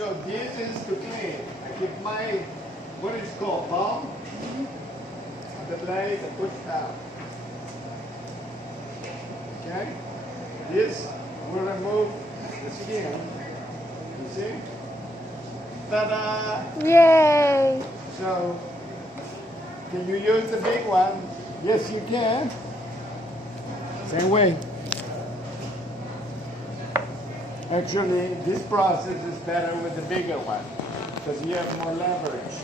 So this is to clean. I keep my, what is called, palm? The blade and push down. Okay? This will remove the skin. You see? Ta-da! Yay! So, can you use the big one? Yes, you can. Same way. Actually, this process is better with the bigger one because you have more leverage.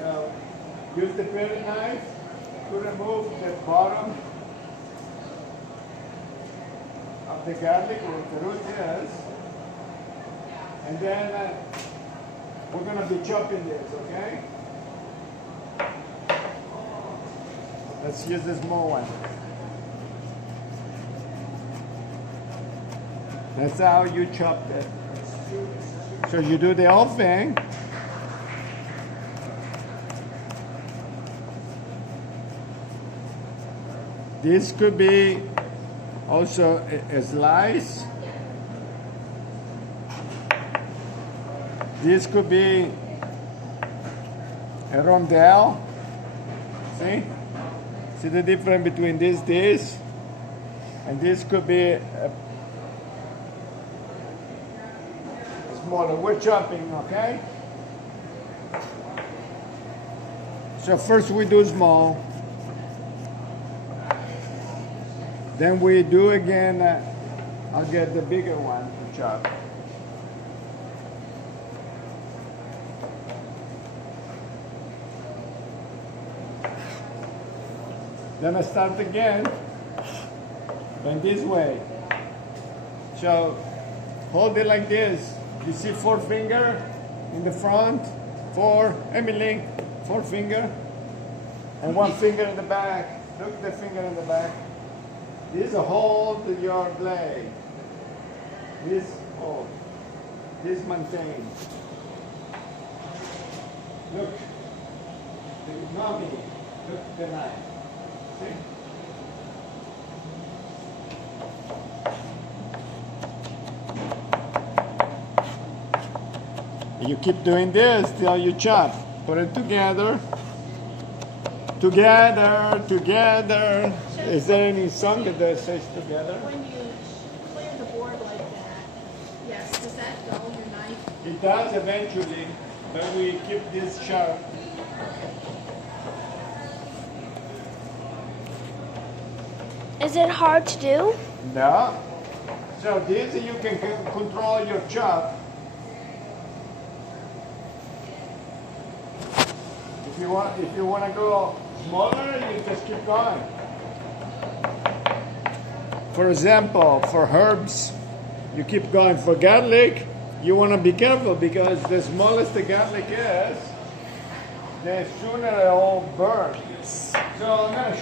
So, use the paring knife to remove the bottom of the garlic where the root is. And then we're going to be chopping this, okay? Let's use the small one. That's how you chop it. So you do the whole thing. This could be also a slice. This could be a rondelle. See? See the difference between this, and this could be a smaller. We're chopping, okay? So first we do small. Then we do again, I'll get the bigger one to chop. Then I start again, and this way. So hold it like this. You see 4 finger in the front, 4, Emily, 4 finger, and 1 finger in the back. Look at the finger in the back. This hold your blade. This hold. This maintain. Look, the knobby. Look at the knife. See? You keep doing this till you chop. Put it together. Together, together. Is there any song that says together? When you clear the board like that, yes, does that dull your knife? It does eventually, but we keep this sharp. Is it hard to do? No. So this you can control your chop. If you want to go smaller, you just keep going. For example, for herbs, you keep going. For garlic, you want to be careful because the smallest the garlic is, the sooner it all burns. So I'm going to